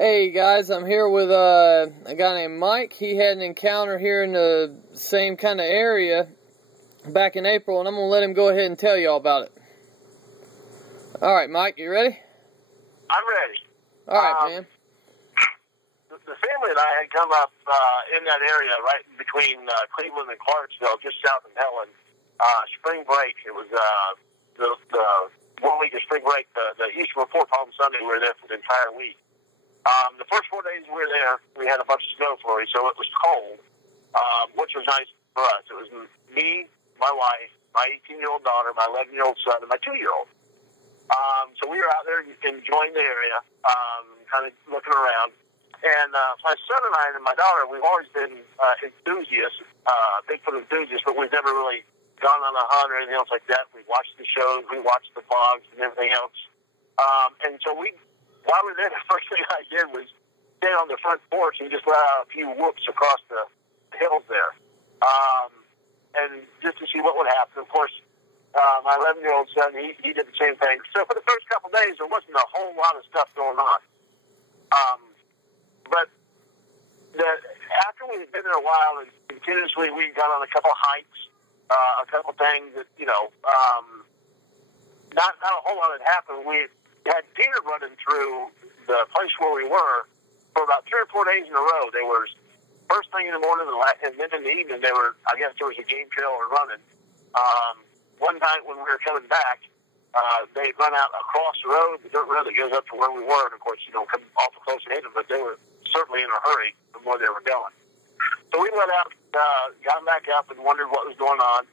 Hey guys, I'm here with a guy named Mike. He had an encounter here in the same kind of area back in April, and I'm going to let him go ahead and tell you all about it. Alright, Mike, you ready? I'm ready. Alright, man. The family and I had come up in that area right between Cleveland and Clarksville, just south of Helen, spring break. It was the 1 week of spring break, the Easter before Palm Sunday. We were there for the entire week. The first 4 days we were there, we had a bunch of snow for you, so it was cold, which was nice for us. It was me, my wife, my 18-year-old daughter, my 11-year-old son, and my 2-year-old. So we were out there enjoying the area, kind of looking around. And my son and I and my daughter, we've always been enthusiasts, Bigfoot enthusiasts, but we've never really gone on a hunt or anything else like that. We watched the shows, we watched the vlogs and everything else. And so while we were there, the first thing I did was stand on the front porch and just let out a few whoops across the hills there. And just to see what would happen. Of course, my 11-year-old son, he did the same thing. So for the first couple of days, there wasn't a whole lot of stuff going on. But after we had been there a while and continuously we got on a couple hikes, a couple things that, not a whole lot had happened. We had deer running through the place where we were for about 3 or 4 days in a row. They were first thing in the morning and then in the evening, I guess there was a game trail or running. One night when we were coming back, they run out across the road, the dirt road that goes up to where we were. And of course, come awful close to hit them, but they were certainly in a hurry from where they were going. So we let out, got back up and wondered what was going on.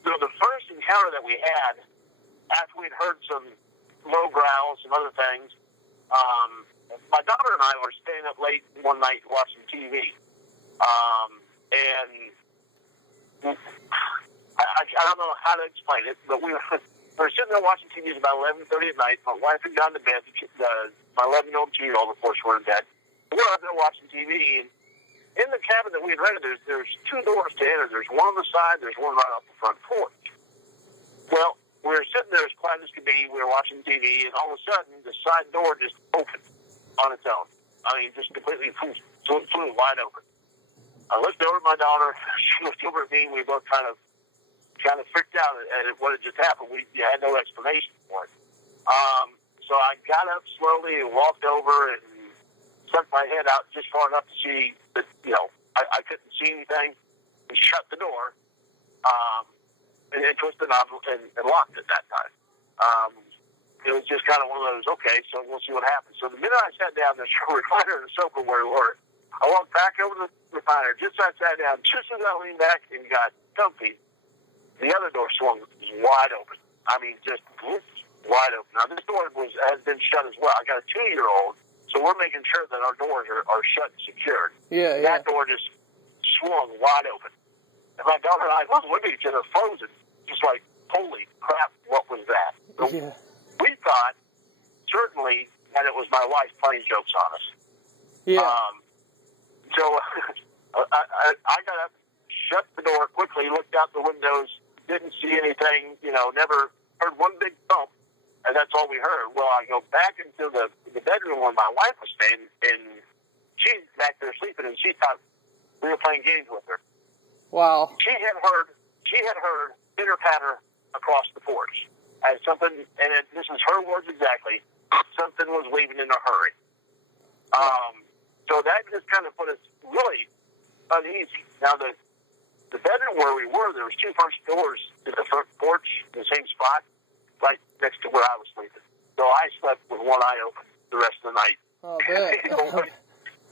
So the first encounter that we had, after we'd heard some low growls, some other things, my daughter and I were staying up late one night watching TV. And I don't know how to explain it, but we were sitting there watching TV. It was about 11:30 at night. My wife had gone to bed. My 11-year-old 2-year-old, of course, were in bed. We were out there watching TV, and in the cabin that we had rented, there's 2 doors to enter. There's one on the side. There's one right off the front porch. Well, we were sitting there as quiet as could be. We were watching TV, and all of a sudden, the side door just opened on its own. I mean, just completely flew wide open. I looked over at my daughter. She looked over at me. We both kind of freaked out at what had just happened. We had no explanation for it. So I got up slowly and walked over and stuck my head out just far enough to see that, I couldn't see anything, and shut the door, and twisted the knob and locked it that time. It was just kind of one of those, okay, so we'll see what happens. So the minute I sat down, there's a recliner and a sofa where we were. I walked back over the recliner, just as I sat down, just as I leaned back and got comfy, the other door swung wide open. I mean, just wide open. Now, this door has been shut as well. I got a 2-year-old, so we're making sure that our doors are shut and secured. Yeah. That door just swung wide open. And my daughter and I both looked at each other frozen, just like, holy crap, what was that? So Yeah. we thought, certainly, that it was my wife playing jokes on us. Yeah. So I got up, shut the door quickly, looked out the windows, didn't see anything, never heard one big thump, and that's all we heard. Well, I go back into the bedroom where my wife was staying, and she's back there sleeping, and she thought we were playing games with her. Wow. She had heard pitter-patter across the porch as something, and this is her words exactly, something was leaving in a hurry. So that just kind of put us really uneasy. Now, the bedroom where we were, there was 2 front doors to the front porch in the same spot, right next to where I was sleeping. So I slept with one eye open the rest of the night. Oh, bet.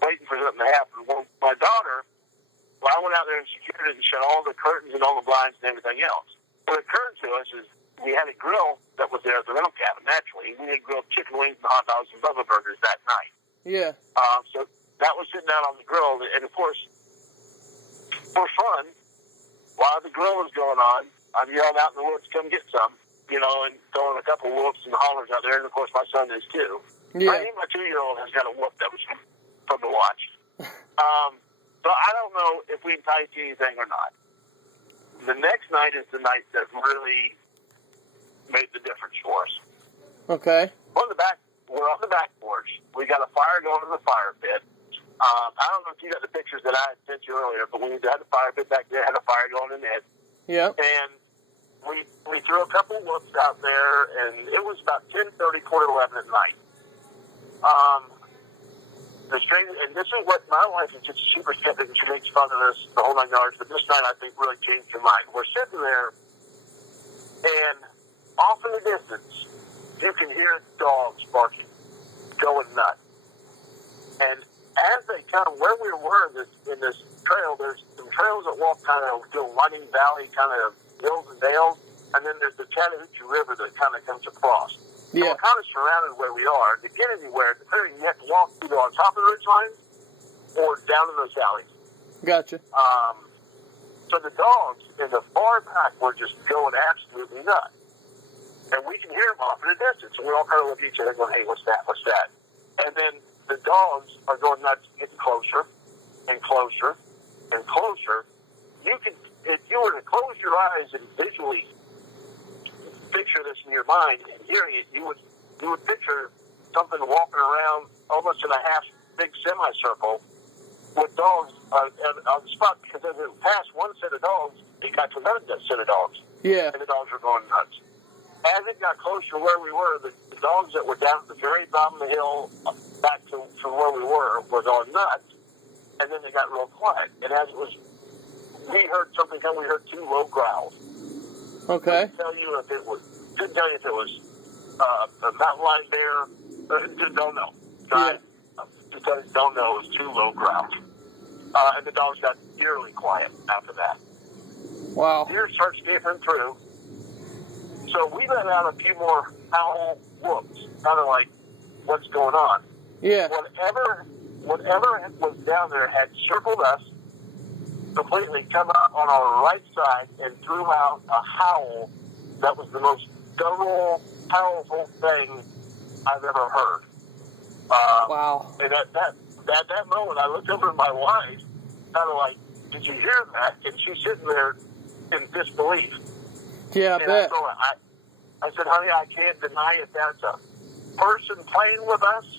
Waiting for something to happen. Well, my daughter, I went out there and secured it and shut all the curtains and all the blinds and everything else. What occurred to us is we had a grill that was there at the rental cabin, naturally. We had grilled chicken wings and hot dogs and Bubba burgers that night. Yeah. So that was sitting out on the grill, and of course, for fun, while the grill was going on, I'm yelling out in the woods, come get some, and throwing a couple whoops and hollers out there, and of course my son is too. Yeah. I think my 2-year-old has got a whoop that was fun to watch. So I don't know if we enticed anything or not. The next night is the night that really made the difference for us. Okay. On the back we're on the back porch. We got a fire going in the fire pit. I don't know if you got the pictures that I had sent you earlier, but we had the fire pit back there, had a fire going in it. Yep. And we threw a couple looks out there, and it was about 10:30, 11 at night. And this is what my wife is just super skeptic, and she makes fun of this the whole 9 yards, but this night I think really changed her mind. We're sitting there, and off in the distance, you can hear dogs barking, going nuts. And as they come, where we were in this trail, there's some trails that walk kind of through a winding valley, kind of hills and dales, and then there's the Chattahoochee River that kind of comes across. So we're kind of surrounded where we are. To get anywhere, you have to walk either on top of the ridge lines or down in those valleys. Gotcha. So the dogs in the far back were just going absolutely nuts. And we can hear them off in the distance. And we all kind of look at each other going, hey, what's that? What's that? And then the dogs are going nuts, getting closer and closer and closer. You can, if you were to close your eyes and visually picture this in your mind and hearing it, you would picture something walking around almost in a half big semicircle with dogs on the spot, because as it passed one set of dogs, it got to another set of dogs. Yeah. And the dogs were going nuts. As it got closer to where we were, the dogs that were down at the very bottom of the hill back to where we were going nuts. And then they got real quiet. And as it was, we heard something come, we heard 2 low growls. Okay. Couldn't tell you if it was a mountain lion bear. Don't know. Yeah. Don't know. It was 2 low growls. And the dogs got eerily quiet after that. Wow. Deer starts scampering through. So we let out a few more howl whoops, kind of like, what's going on? Yeah. Whatever was down there had circled us, completely come out on our right side and threw out a howl that was the most guttural, powerful thing I've ever heard. Wow. And at that moment, I looked over at my wife, kind of like, did you hear that? And she's sitting there in disbelief. Yeah, I bet. I said, honey, I can't deny if that's a person playing with us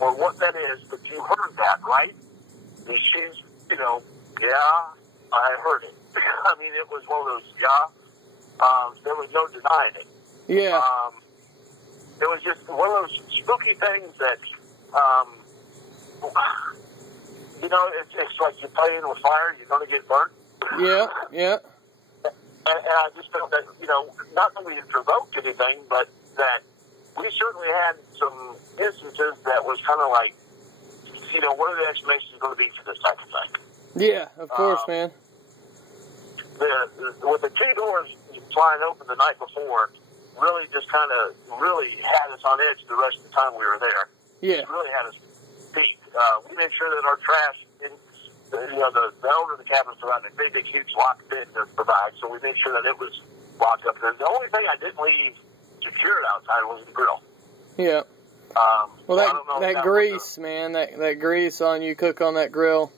or what that is, but you heard that, right? And she's, yeah, I heard it. I mean, it was one of those, there was no denying it. Yeah. It was just one of those spooky things that, it's like you're playing with fire, you're going to get burnt. Yeah, yeah. And I just felt that, not that we had provoked anything, but that we certainly had some instances that was kind of like, what are the explanations going to be for this type of thing? Yeah, of course, man. With the 2 doors flying open the night before, really just kind of really had us on edge the rest of the time we were there. Yeah. It really had us beat. We made sure that our trash, the owner of the cabin provided a big, huge locked bin to provide, so we made sure that it was locked up. And the only thing I didn't leave secured outside was the grill. Yeah. Well, that grease, man, that grease on you cook on that grill,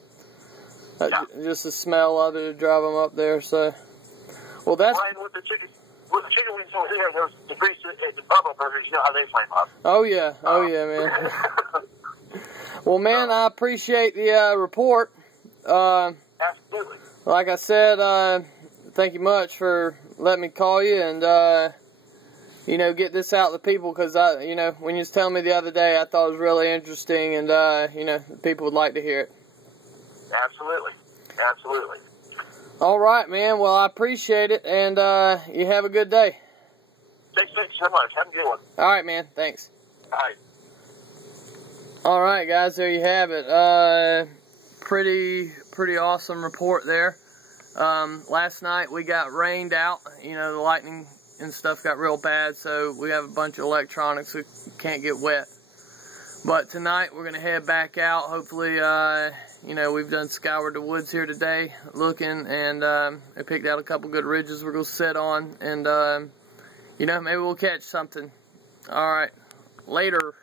just the smell of it to drive them up there. So, well, that's with the chicken wings over there. There's the grease and the bubble burgers. You know how they flame up. Oh yeah, man. Well, man, I appreciate the report. Absolutely. Like I said, thank you much for letting me call you and, get this out to the people, because, when you was telling me the other day, I thought it was really interesting, and, people would like to hear it. Absolutely. Absolutely. All right, man. Well, I appreciate it, and you have a good day. Thanks so much. Have a good one. All right, man. Thanks. All right. All right, guys. There you have it. Pretty awesome report there. Last night we got rained out. The lightning and stuff got real bad, so we have a bunch of electronics that can't get wet. But tonight we're gonna head back out. Hopefully, we've done scoured the woods here today, looking, and I picked out a couple good ridges we're gonna sit on, and maybe we'll catch something. All right, later.